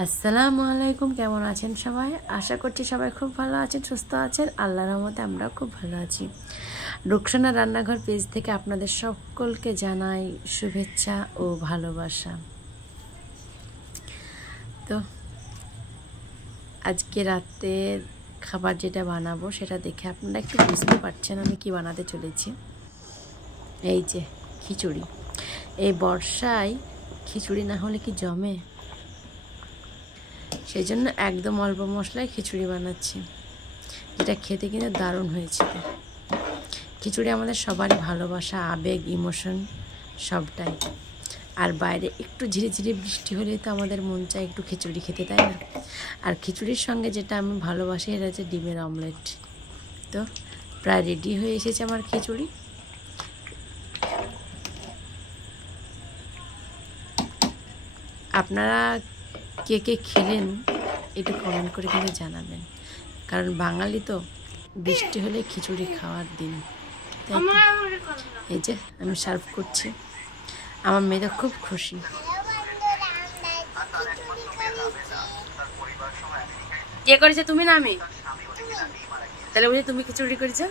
আসসালামু আলাইকুম, কেমন আছেন সবাই? আশা করছি সবাই খুব ভালো আছেন, সুস্থ আছেন। আল্লাহর রহমতে আমরাও খুব ভালো আছি। রুকসানা রান্নাঘর পেজ থেকে আপনাদের সকলকে জানাই শুভেচ্ছা ও ভালোবাসা। তো আজকে রাতে খাবার যেটা বানাবো সেটা দেখে আপনারা একটু বুঝতে পারছেন আমি কি বানাতে চলেছি। এই যে খিচুড়ি। এই বর্ষায় খিচুড়ি না হলে কি জমে? সেই জন্য একদম অল্প মশলায় খিচুড়ি বানাচ্ছি, যেটা খেতে কিন্তু দারুণ হয়েছিল। খিচুড়ি আমাদের সবারই ভালোবাসা, আবেগ, ইমোশন সবটাই। আর বাইরে একটু ঝিরিঝিরি বৃষ্টি হলেই তো আমাদের মন চায় একটু খিচুড়ি খেতে, তাই না? আর খিচুড়ির সঙ্গে যেটা আমি ভালোবাসি এটা হচ্ছে ডিমের অমলেট। তো প্রায় রেডি হয়ে এসেছে আমার খিচুড়ি। আপনারা কে কে খেলেন একটু কমেন্ট করে কিন্তু জানাবেন, কারণ বাঙালি তো বৃষ্টি হলে খিচুড়ি খাওয়ার দিন। এই যে আমি সার্ভ করছি, আমার মেয়েটা খুব খুশি। কে করেছে? তুমি না আমি? তাহলে বুঝি তুমি খিচুড়ি করেছো?